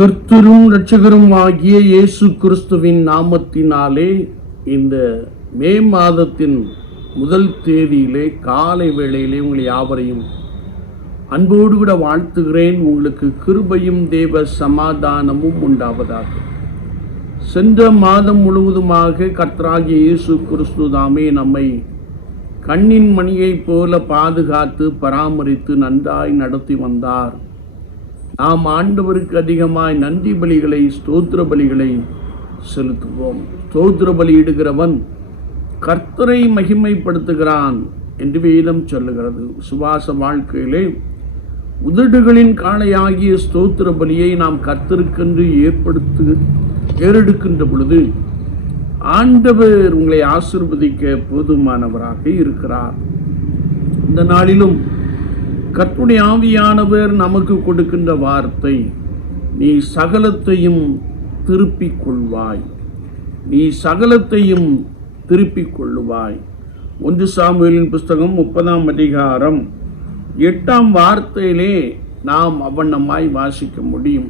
கர்த்தரும் இரட்சகரும் ஆகிய இயேசு கிறிஸ்துவின் நாமத்தினாலே இந்த மே மாதத்தின் முதல் தேதியிலே காலை வேளையிலே உங்களை யாவரையும் அன்போடு கூட வாழ்த்துகிறேன். உங்களுக்கு கிருபையும் தேவ சமாதானமும் உண்டாவதாக. சென்ற மாதம் முழுவதுமாக கர்த்தராகிய இயேசு கிறிஸ்து தாமே நம்மை கண்ணின் மணியைப் போல பாதுகாத்து பராமரித்து நன்றாய் நடத்தி வந்தார். நாம் ஆண்டவருக்கு அதிகமாய் நன்றி பலிகளை, ஸ்தோத்திர பலிகளை செலுத்துவோம். ஸ்தோத்திர பலி இடுகிறவன் கர்த்தரை மகிமைப்படுத்துகிறான் என்று வேதம் சொல்லுகிறது. சுவாச வாழ்க்கையிலே உதடுகளின் காளையாகிய ஸ்தோத்திர பலியை நாம் கர்த்தருக்கென்று ஏறெடுக்கின்ற பொழுது ஆண்டவர் உங்களை ஆசீர்வதிக்க போதுமானவராக இருக்கிறார். இந்த நாளிலும் கர்த்தருடைய ஆவியானவர் நமக்கு கொடுக்கின்ற வார்த்தை, நீ சகலத்தையும் திருப்பிக் கொள்வாய், நீ சகலத்தையும் திருப்பிக் கொள்ளுவாய். 1 சாமுவேலின் புஸ்தகம் 30ஆம் அதிகாரம் 8ஆம் வார்த்தையிலே நாம் அவ்வண்ணமாய் வாசிக்க முடியும்.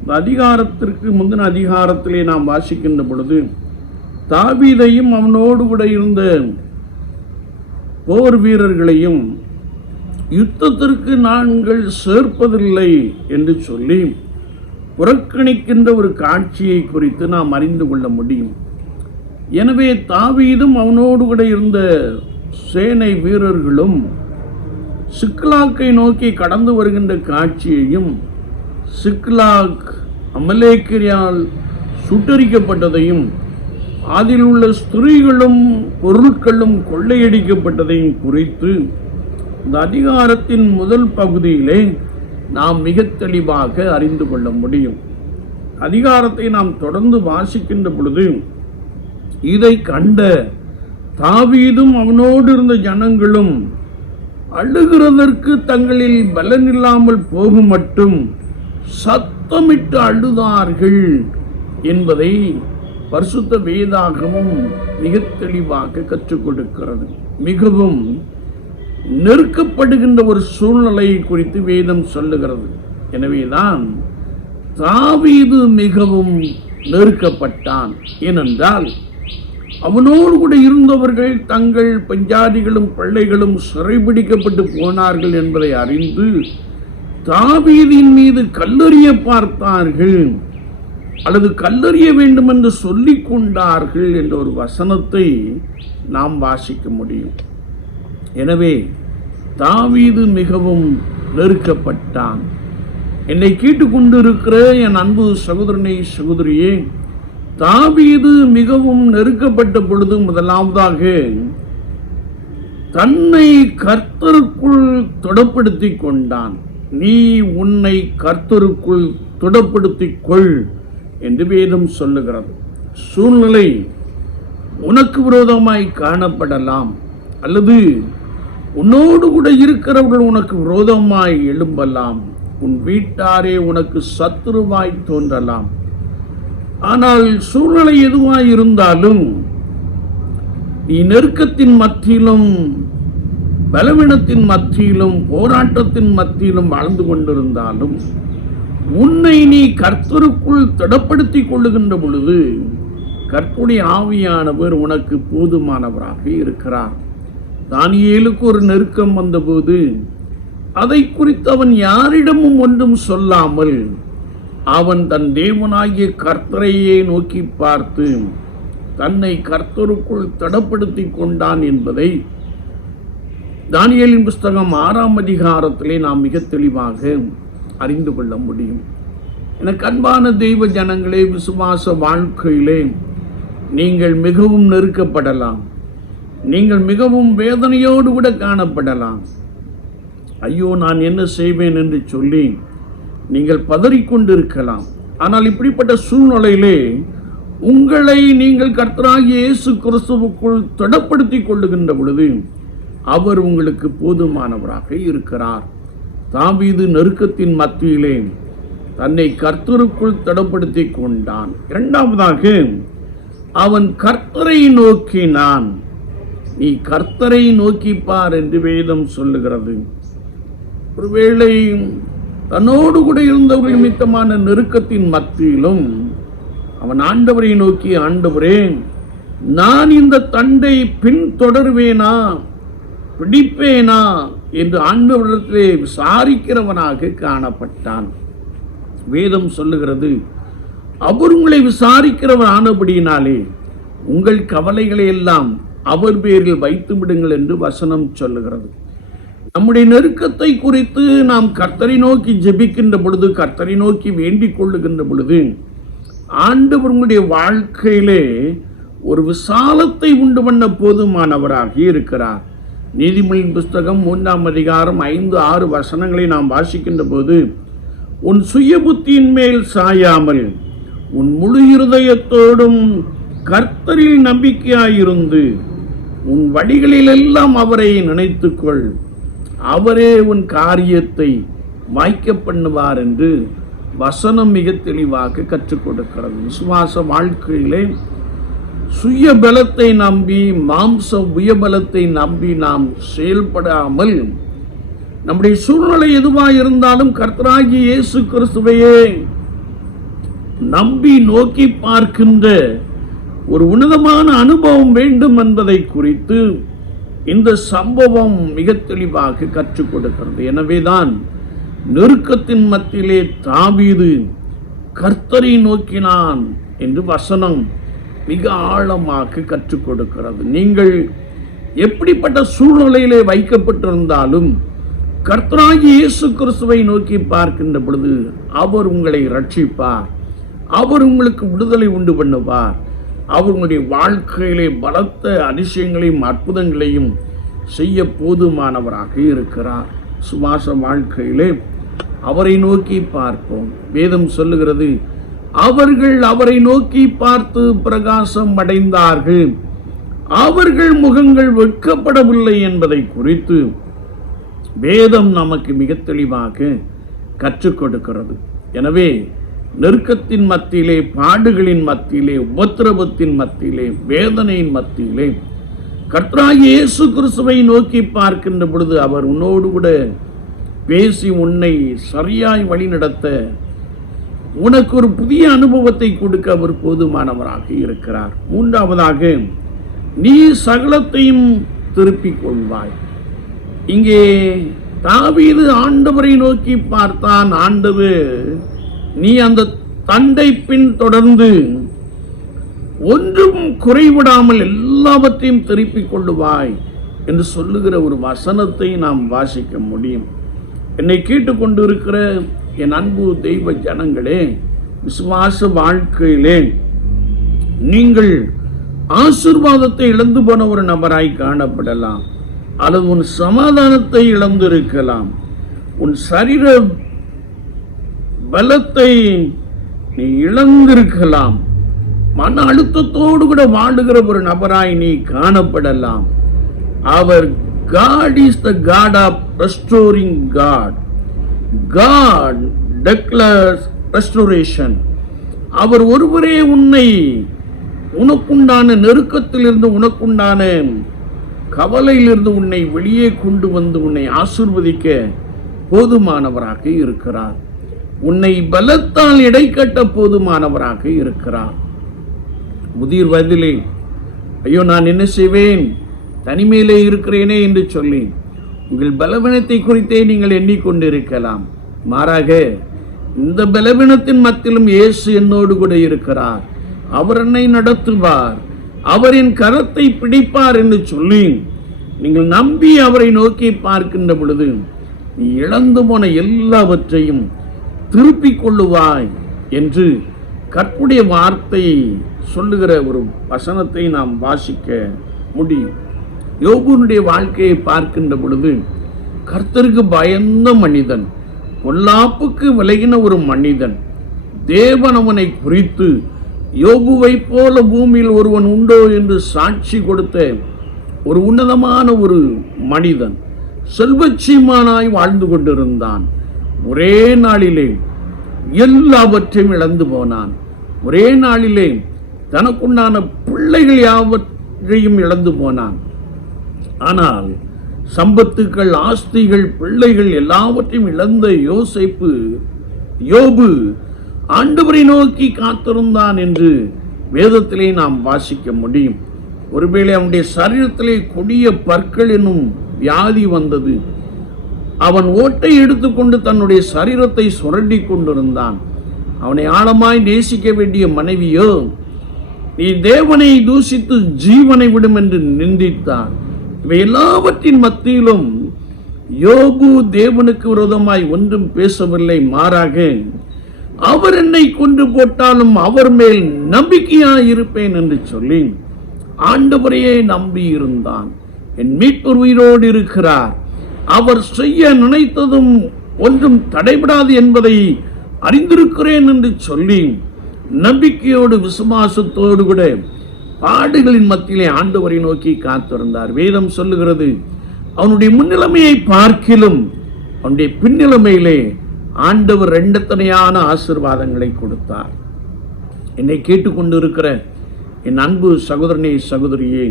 இந்த அதிகாரத்திற்கு முந்தின அதிகாரத்திலே நாம் வாசிக்கின்ற பொழுது தாவீதையும் அவனோடு கூட இருந்த போர் வீரர்களையும் யுத்தத்திற்கு நாங்கள் சேர்ப்பதில்லை என்று சொல்லி புறக்கணிக்கின்ற ஒரு காட்சியை குறித்து நாம் அறிந்து கொள்ள முடியும். எனவே தாவீதும் அவனோடு கூட இருந்த சேனை வீரர்களும் சிக்லாக்கை நோக்கி கடந்து வருகின்ற காட்சியையும், சிக்லாக் அமலேக்கியால் சுட்டரிக்கப்பட்டதையும், அதில் உள்ள ஸ்திரீகளும் பொருட்களும் கொள்ளையடிக்கப்பட்டதையும் குறித்து இந்த அதிகாரத்தின் முதல் பகுதியிலே நாம் மிக தெளிவாக அறிந்து கொள்ள முடியும். அதிகாரத்தை நாம் தொடர்ந்து வாசிக்கின்ற பொழுது இதை கண்ட தாவீதும் அவனோடு இருந்த ஜனங்களும் அழுகிறதற்கு தங்களில் பலனில்லாமல் போகும் மட்டும் சத்தமிட்டு அழுதார்கள் என்பதை பரிசுத்த வேதாகமும் மிக தெளிவாக கற்றுக் கொடுக்கிறது. மிகவும் நெருக்கப்படுகின்ற ஒரு சூழ்நிலை குறித்து வேதம் சொல்லுகிறது. எனவேதான் தாவீது மிகவும் நெருக்கப்பட்டான். ஏனென்றால் அவனோடு கூட இருந்தவர்கள் தங்கள் பஞ்சாதிகளும் பிள்ளைகளும் சிறைபிடிக்கப்பட்டு போனார்கள் என்பதை அறிந்து தாவீதின் மீது கல்லெறிய பார்த்தார்கள், அல்லது கல்லெறிய வேண்டும் என்று சொல்லிக் கொண்டார்கள் என்ற ஒரு வசனத்தை நாம் வாசிக்க முடியும். எனவே தாவீது மிகவும் நெருக்கப்பட்டான். என்னை கேட்டுக்கொண்டிருக்கிற என் அன்பு சகோதரனை, சகோதரியே, தாவீது மிகவும் நெருக்கப்பட்ட பொழுது முதலாவதாக தன்னை கர்த்தருக்குள் தொடப்படுத்திக் கொண்டான். நீ உன்னை கர்த்தருக்குள் தொடப்படுத்திக் கொள் என்று வேதம் சொல்லுகிறது. சூழ்நிலை உனக்கு விரோதமாய் காணப்படலாம், அல்லது உன்னோடு கூட இருக்கிறவர்கள் உனக்கு விரோதமாய் எழும்பலாம், உன் வீட்டாரே உனக்கு சத்துருவாய் தோன்றலாம். ஆனால் சூழ்நிலை எதுவாய் இருந்தாலும், நீ நெருக்கத்தின் மத்தியிலும், பலவீனத்தின் மத்தியிலும், போராட்டத்தின் மத்தியிலும் வாழ்ந்து கொண்டிருந்தாலும், உன்னை நீ கர்த்தருக்குள் திடப்படுத்திக் கொள்ளுகின்ற பொழுது கர்த்தருடைய ஆவியானவர் உனக்கு போதுமானவராக இருக்கிறார். தானியேலுக்கு ஒரு நெருக்கம் வந்தபோது அதை குறித்து அவன் யாரிடமும் ஒன்றும் சொல்லாமல் அவன் தன் தேவனாகிய கர்த்தரையே நோக்கி பார்த்து தன்னை கர்த்தருக்குள் திடப்படுத்திக் கொண்டான் என்பதை தானியேலின் புஸ்தகம் 6ஆம் அதிகாரத்திலே நாம் மிக தெளிவாக அறிந்து கொள்ள முடியும். எனக்கு அன்பான தெய்வ ஜனங்களே, விசுவாச வாழ்க்கையிலே நீங்கள் மிகவும் நெருக்கப்படலாம், நீங்கள் மிகவும் வேதனையோடு கூட காணப்படலாம். ஐயோ, நான் என்ன செய்வேன் என்று சொல்லி நீங்கள் பதறிக்கொண்டிருக்கலாம். ஆனால் இப்படிப்பட்ட சூழ்நிலையிலே உங்களை நீங்கள் கர்த்தராகிய இயேசு கிறிஸ்துவுக்குள் திடப்படுத்திக் கொள்ளுகின்ற பொழுது அவர் உங்களுக்கு போதுமானவராக இருக்கிறார். தாவீது நெருக்கத்தின் மத்தியிலே தன்னை கர்த்தருக்குள் திடப்படுத்திக் கொண்டான். இரண்டாவதாக அவன் கர்த்தரை நோக்கினான். நீ கர்த்தரை நோக்கிப்பார் என்று வேதம் சொல்லுகிறது. ஒருவேளை தன்னோடு கூட இருந்தவர்கள் நிமித்தமான நெருக்கத்தின் மத்தியிலும் அவன் ஆண்டவரை நோக்கி, ஆண்டவரே, நான் இந்த தண்டை பின்தொடர்வேனா, பிடிப்பேனா என்று ஆண்டவரிடத்திலே விசாரிக்கிறவனாக காணப்பட்டான். வேதம் சொல்லுகிறது, அவர் உங்களை விசாரிக்கிறவர் ஆனபடியினாலே உங்கள் கவலைகளை எல்லாம் அவர் பேரில் வைத்து விடுங்கள் என்று வசனம் சொல்லுகிறது. நம்முடைய நெருக்கத்தை குறித்து நாம் கர்த்தரை நோக்கி ஜெபிக்கின்ற பொழுது, கர்த்தரை நோக்கி வேண்டிக் கொள்ளுகின்ற பொழுது, ஆண்டவர் உங்களுடைய வாழ்க்கையிலே ஒரு விசாலத்தை உண்டு பண்ண போதுமானவராக இருக்கிறார். நீதிமொழியின் புஸ்தகம் 3ஆம் அதிகாரம் 5-6 வசனங்களை நாம் வாசிக்கின்ற போது, உன் சுய புத்தியின் மேல் சாயாமல் உன் முழு இருதயத்தோடும் கர்த்தரில் நம்பிக்கையாயிருந்து உன் வழிகளிலெல்லாம் அவரை நினைத்துக்கொள், அவரே உன் காரியத்தை வாய்க்க பண்ணுவார் என்று வசனம் மிக தெளிவாக கற்றுக் கொடுக்கிறது. விசுவாச வாழ்க்கையிலே சுய பலத்தை நம்பி, மாம்ச உயபலத்தை நம்பி நாம் செயல்படாமல், நம்முடைய சூழ்நிலை எதுவாக இருந்தாலும் கர்த்தராகிய இயேசு கிறிஸ்துவையே நம்பி நோக்கி பார்க்கின்ற ஒரு உன்னதமான அனுபவம் வேண்டும் என்பதை குறித்து இந்த சம்பவம் மிக தெளிவாக கற்றுக் கொடுக்கிறது. எனவேதான் நெருக்கத்தின் மத்தியிலே தாவீது கர்த்தரை நோக்கினான் என்று வசனம் மிக ஆழமாக கற்றுக் கொடுக்கிறது. நீங்கள் எப்படிப்பட்ட சூழ்நிலையிலே வைக்கப்பட்டிருந்தாலும் கர்த்தராகிய இயேசு கிறிஸ்துவை நோக்கி பார்க்கின்ற பொழுது அவர் உங்களை ரட்சிப்பார், அவர் உங்களுக்கு விடுதலை உண்டு பண்ணுவார், அவர்களுடைய வாழ்க்கையிலே பலத்த அதிசயங்களையும் அற்புதங்களையும் செய்ய போதுமானவராக இருக்கிறார். சுவாச வாழ்க்கையிலே அவரை நோக்கி பார்ப்போம். வேதம் சொல்லுகிறது, அவர்கள் அவரை நோக்கி பார்த்து பிரகாசம் அடைந்தார்கள், அவர்கள் முகங்கள் வெட்கப்படவில்லை என்பதை குறித்து வேதம் நமக்கு மிக தெளிவாக கற்றுக் கொடுக்கிறது. எனவே நெருக்கத்தின் மத்தியிலே, பாடுகளின் மத்தியிலே, உபத்திரவத்தின் மத்தியிலே, வேதனையின் மத்தியிலே கர்த்தராகிய இயேசு கிறிஸ்துவை நோக்கி பார்க்கின்ற பொழுது அவர் உன்னோடு கூட பேசி உன்னை சரியாய் வழி நடத்த, உனக்கு ஒரு புதிய அனுபவத்தை கொடுக்க அவர் போதுமானவராக இருக்கிறார். மூன்றாவதாக, நீ சகலத்தையும் திருப்பிக் கொள்வாய். இங்கே தாவீது ஆண்டவரை நோக்கி பார்த்தான். ஆண்டவர், நீ அந்த தண்டை பின் தொடர்ந்து ஒன்றும் குறைவிடாமல் எல்லாவற்றையும் திருப்பிக் கொள்ளுவாய் என்று சொல்லுகிற ஒரு வசனத்தை நாம் வாசிக்க முடியும். என்னை கேட்டுக்கொண்டு இருக்கிற என் அன்பு தெய்வ ஜனங்களே, விசுவாச வாழ்க்கையிலே நீங்கள் ஆசீர்வாதத்தை இழந்து போன ஒரு நபராய் காணப்படலாம், அல்லது உன் சமாதானத்தை இழந்திருக்கலாம், உன் சரீர பலத்தை நீ இழந்திருக்கலாம், மன அழுத்தத்தோடு கூட வாழுகிற ஒரு நபராய் நீ காணப்படலாம். அவர் God is the God of restoring God. God declares restoration. அவர் ஒருவரே உன்னை உனக்குண்டான நெருக்கத்திலிருந்து, உனக்குண்டான கவலையிலிருந்து உன்னை வெளியே கொண்டு வந்து உன்னை ஆசீர்வதிக்க போதுமானவராக இருக்கிறார். உன்னை பலத்தால் இடைக்கட்ட போதுமானவராக இருக்கிறார். முதிர் வயதிலே, ஐயோ நான் என்ன செய்வேன், தனிமையிலே இருக்கிறேனே என்று சொல்லி உங்கள் பலவீனத்தை குறித்தே நீங்கள் எண்ணிக்கொண்டிருக்கலாம். மாறாக இந்த பலவீனத்தின் மத்தியிலும் இயேசு என்னோடு கூட இருக்கிறார், அவர் என்னை நடத்துவார், அவரின் கரத்தை பிடிப்பார் என்று சொல்லி நீங்கள் நம்பி அவரை நோக்கி பார்க்கின்ற பொழுது நீ இழந்து போன எல்லாவற்றையும் திருப்பிக் கொள்ளுவாய் என்று கர்த்தருடைய வார்த்தையை சொல்லுகிற ஒரு வசனத்தை நாம் வாசிக்க முடியும். யோபுனுடைய வாழ்க்கையை பார்க்கின்ற பொழுது கர்த்தருக்கு பயந்த மனிதன், பொல்லாப்புக்கு விலகின ஒரு மனிதன். தேவன் அவனை குறித்து யோபுவை போல பூமியில் ஒருவன் உண்டோ என்று சாட்சி கொடுத்த ஒரு உன்னதமான ஒரு மனிதன். செல்வச்சீமானாய் வாழ்ந்து கொண்டிருந்தான். ஒரே நாளிலே எல்லாவற்றையும் இழந்து போனான். ஒரே நாளிலே தனக்குண்டான பிள்ளைகள் யாவற்றையும் இழந்து போனான். ஆனால் சம்பத்துக்கள், ஆஸ்திகள், பிள்ளைகள் எல்லாவற்றையும் இழந்த யோபு ஆண்டவரை நோக்கி காத்திருந்தான் என்று வேதத்திலே நாம் வாசிக்க முடியும். ஒருவேளை அவனுடைய சரீரத்திலே கொடிய பற்கள் என்னும் வியாதி வந்தது. அவன் ஓட்டை எடுத்துக்கொண்டு தன்னுடைய சரீரத்தை சுரண்டி கொண்டிருந்தான். அவனை ஆழமாய் நேசிக்க வேண்டிய மனைவியோ நீ தேவனை தூஷித்து ஜீவனை விடும் என்று நிந்தித்தான். இவை எல்லாவற்றின் மத்தியிலும் யோபு தேவனுக்கு விரோதமாய் ஒன்றும் பேசவில்லை. மாறாக அவர் என்னை கொன்று போட்டாலும் அவர் மேல் நம்பிக்கையாய் இருப்பேன் என்று சொல்லி ஆண்டவரையே நம்பி இருந்தான். என் மீட்பர் உயிரோடு இருக்கிறார், அவர் செய்ய நினைத்ததும் ஒன்றும் தடைபடாது என்பதை அறிந்திருக்கிறேன் என்று சொல்லி நம்பிக்கையோடு விசுவாசத்தோடு கூட பாடுகளின் மத்தியிலே ஆண்டவரை நோக்கி காத்திருந்தார். வேதம் சொல்லுகிறது, அவனுடைய முன்னிலைமையை பார்க்கிலும் அவனுடைய பின்னிலைமையிலே ஆண்டவர் இரண்டத்தனையான ஆசீர்வாதங்களை கொடுத்தார். என்னை கேட்டுக்கொண்டிருக்கிற என் அன்பு சகோதரனே, சகோதரியே,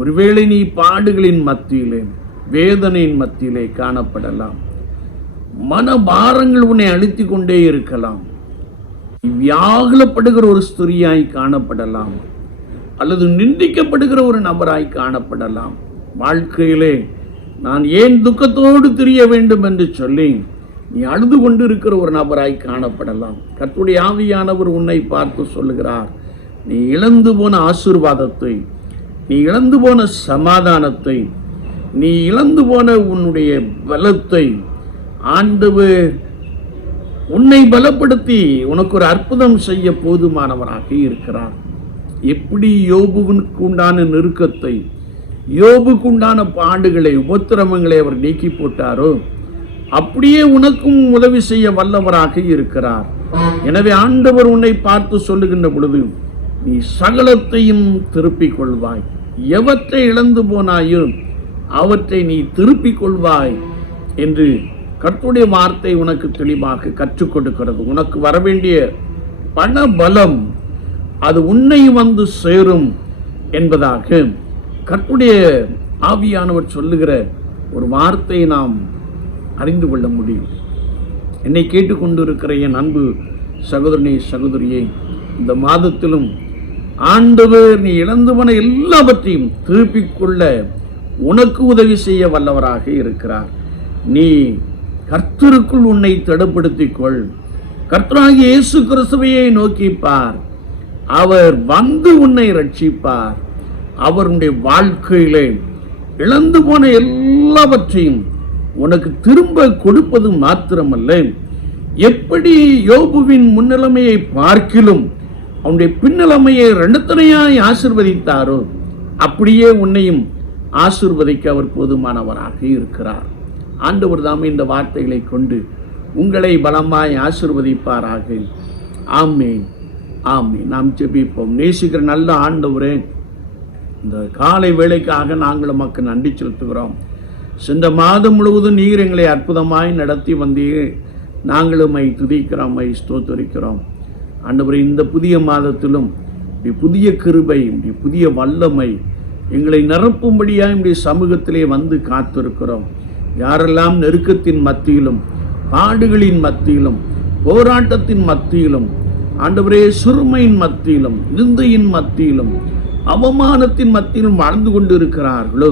ஒருவேளை நீ பாடுகளின் மத்தியிலே, வேதனையின் மத்தியிலே காணப்படலாம். மனபாரங்கள் உன்னை அழுத்திக் கொண்டே இருக்கலாம். வியாகுலப்படுகிற ஒரு ஸ்திரியாய் காணப்படலாம், அல்லது நிந்திக்கப்படுகிற ஒரு நபராய் காணப்படலாம். வாழ்க்கையிலே நான் ஏன் துக்கத்தோடு திரிய வேண்டும் என்று சொல்லி நீ அழுது கொண்டு இருக்கிற ஒரு நபராய் காணப்படலாம். கர்த்தருடைய ஆவியானவர் உன்னை பார்த்து சொல்லுகிறார், நீ இழந்து போன ஆசீர்வாதத்தை, நீ இழந்து போன சமாதானத்தை, நீ இழந்து போன உன்னுடைய பலத்தை ஆண்டவர் உன்னை பலப்படுத்தி உனக்கு ஒரு அற்புதம் செய்ய போதுமானவராக இருக்கிறார். எப்படி யோபுவுக்கு உண்டான நெருக்கத்தை, யோபுக்கு உண்டான பாடுகளை, உபத்திரவங்களை அவர் நீக்கி போட்டாரோ அப்படியே உனக்கும் உதவி செய்ய வல்லவராக இருக்கிறார். எனவே ஆண்டவர் உன்னை பார்த்து சொல்லுகின்ற பொழுது நீ சகலத்தையும் திருப்பிக் கொள்வாய். எவற்றை இழந்து போனாயோ அவற்றை நீ திருப்பிக் கொள்வாய் என்று கர்த்தருடைய வார்த்தை உனக்கு தெளிவாக கற்றுக் கொடுக்கிறது. உனக்கு வரவேண்டிய பண பலம் அது உன்னை வந்து சேரும் என்பதாக கர்த்தருடைய ஆவியானவர் சொல்லுகிற ஒரு வார்த்தையை நாம் அறிந்து கொள்ள முடியும். என்னை கேட்டுக்கொண்டிருக்கிற என் அன்பு சகோதரனே, சகோதரியே, இந்த மாதத்திலும் ஆண்டவர் நீ இழந்து போன எல்லாவற்றையும் திருப்பிக் கொள்ள உனக்கு உதவி செய்ய வல்லவராக இருக்கிறார். நீ கர்த்தருக்குள் உன்னை திடப்படுத்திக் கொள். கர்த்தராகிய இயேசு கிறிஸ்துவையை நோக்கி பார். அவர் வந்து உன்னை ரட்சிப்பார். அவருடைய வாழ்க்கையிலே இழந்து போன எல்லாவற்றையும் உனக்கு திரும்ப கொடுப்பது மாத்திரமல்ல, எப்படி யோபுவின் முன்னிலைமையை பார்க்கிலும் அவனுடைய பின்னிலைமையை இரண்டத்தனையாய் ஆசீர்வதித்தாரோ அப்படியே உன்னையும் ஆசீர்வதிக்க அவர் போதுமானவராக இருக்கிறார். ஆண்டவர் தாமே இந்த வார்த்தைகளை கொண்டு உங்களை பலமாய் ஆசீர்வதிப்பாராக. ஆமேன், ஆமேன். நாம் ஜெபிப்போம். நேசிக்கிற நல்ல ஆண்டவரே, இந்த காலை வேளைக்காக நாங்கள் உமக்கு நன்றி செலுத்துகிறோம். சென்ற மாதம் முழுவதும் நீர் எங்களை அற்புதமாய் நடத்தி வந்தீர். நாங்கள் உம்மை துதிக்கிறோம், உம்மை ஸ்தோத்திரிக்கிறோம். ஆண்டவரே, இந்த புதிய மாதத்திலும் புதிய கிருபை, புதிய வல்லமை எங்களை நிரப்பும்படியாக என்னுடைய சமூகத்திலே வந்து காத்திருக்கிறோம். யாரெல்லாம் நெருக்கத்தின் மத்தியிலும், பாடுகளின் மத்தியிலும், போராட்டத்தின் மத்தியிலும், ஆண்டவரே சிறுமையின் மத்தியிலும், நிந்தையின் மத்தியிலும், அவமானத்தின் மத்தியிலும் வாழ்ந்து கொண்டு இருக்கிறார்களோ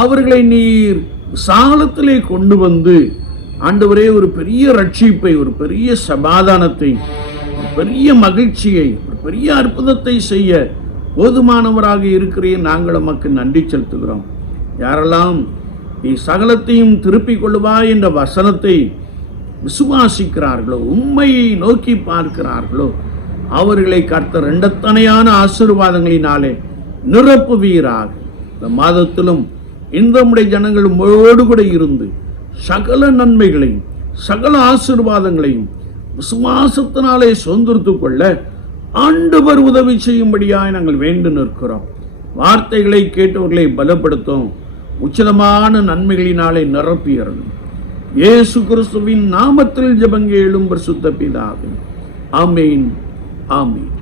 அவர்களை நீர் சாலத்திலே கொண்டு வந்து ஆண்டவரே ஒரு பெரிய ரட்சிப்பை, ஒரு பெரிய சமாதானத்தை, ஒரு பெரிய மகிழ்ச்சியை, ஒரு பெரிய அற்புதத்தை செய்ய போதுமானவராக இருக்கிறேன். நாங்கள் உமக்கு நன்றி செலுத்துகிறோம். யாரெல்லாம் நீ சகலத்தையும் திருப்பிக் கொள்ளுவாய் என்ற வசனத்தை விசுவாசிக்கிறார்களோ, உண்மையை நோக்கி பார்க்கிறார்களோ அவர்களை கர்த்தர் இரண்டத்தனையான ஆசீர்வாதங்களினாலே நிரப்புவீராக. இந்த மாதத்திலும் இந்த நம்முடைய ஜனங்கள் உம்மோடு கூட இருந்து சகல நன்மைகளையும் சகல ஆசீர்வாதங்களையும் விசுவாசத்தினாலே சொந்தெடுத்துக் கொள்ள ஆண்டவர் உதவி செய்யும்படியாய் நாங்கள் வேண்டு நிற்கிறோம். வார்த்தைகளை கேட்டவர்களை பலப்படுத்தும், உச்சிதமான நன்மைகளினாலே நிரப்பியறணும். இயேசு கிறிஸ்துவின் நாமத்தில் ஜெபங்கேளும் பரிசுத்த பிதாவே. ஆமேன், ஆமேன்.